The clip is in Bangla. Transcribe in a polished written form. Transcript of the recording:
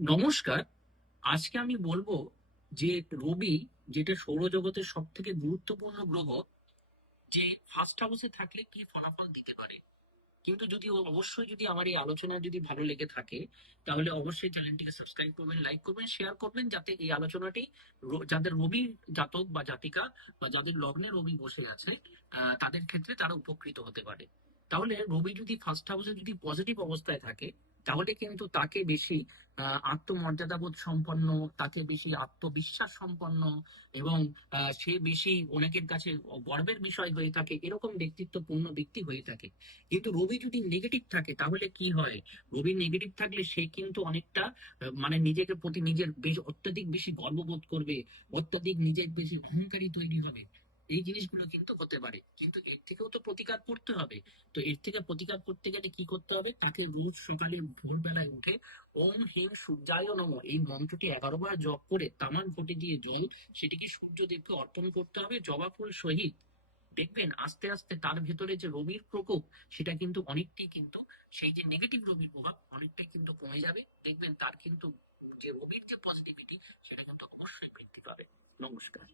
নমস্কার। আজকে আমি বলবো যে রবি, যেটা সৌরজগতের সব থেকে গুরুত্বপূর্ণ গ্রহ, যে ফার্স্ট হাউসে থাকলে কি ফলাফল দিতে পারে। কিন্তু যদি অবশ্যই যদি আমার এই আলোচনা যদি ভালো লেগে থাকে, তাহলে অবশ্যই চ্যানেলটিকে সাবস্ক্রাইব করবেন, লাইক করবেন, শেয়ার করবেন, যাতে এই আলোচনাটি যাদের রবি জাতক বা জাতিকা বা যাদের লগ্নে রবি বসে আছে, তাদের ক্ষেত্রে তারা উপকৃত হতে পারে। তাহলে রবি যদি ফার্স্ট হাউসে যদি পজিটিভ অবস্থায় থাকে, তাহলে কিন্তু তাকে বেশি আত্মমর্যাদাবোধ সম্পন্ন, তাকে বেশি আত্মবিশ্বাস সম্পন্ন, এবং সে বেশি অনেকের কাছে গর্বের বিষয় হয়ে থাকে, এরকম ব্যক্তিত্বপূর্ণ ব্যক্তি হয়ে থাকে। কিন্তু রবি যদি নেগেটিভ থাকে তাহলে কি হয়? রবি নেগেটিভ থাকলে সে কিন্তু অনেকটা মানে নিজেকে প্রতি নিজের বেশ অত্যাধিক বেশি গর্ববোধ করবে, অত্যাধিক নিজের বেশি অহংকারী তৈরি হবে। এই জিনিসগুলো কিন্তু হতে পারে, কিন্তু এর থেকেও তো প্রতিকার করতে হবে। তো এর থেকে প্রতিকার করতে গেলে কি করতে হবে? তাকে রোজ সকালে ভোরবেলায় উঠে ওম হিং সূর্যায় নমঃ এই মন্ত্রটি 11 বার জপ করে তামার ঘটে দিয়ে জল সেটিকে সূর্যদেবকে অর্পণ করতে হবে জবা ফুল সহিত। দেখবেন আস্তে আস্তে তার ভেতরে যে রবির প্রকোপ, সেটা কিন্তু অনেকটাই কিন্তু সেই যে নেগেটিভ রবির প্রভাব অনেকটাই কিন্তু কমে যাবে। দেখবেন তার কিন্তু যে রবির যে পজিটিভিটি, সেটা কিন্তু অবশ্যই বৃদ্ধি পাবে। নমস্কার।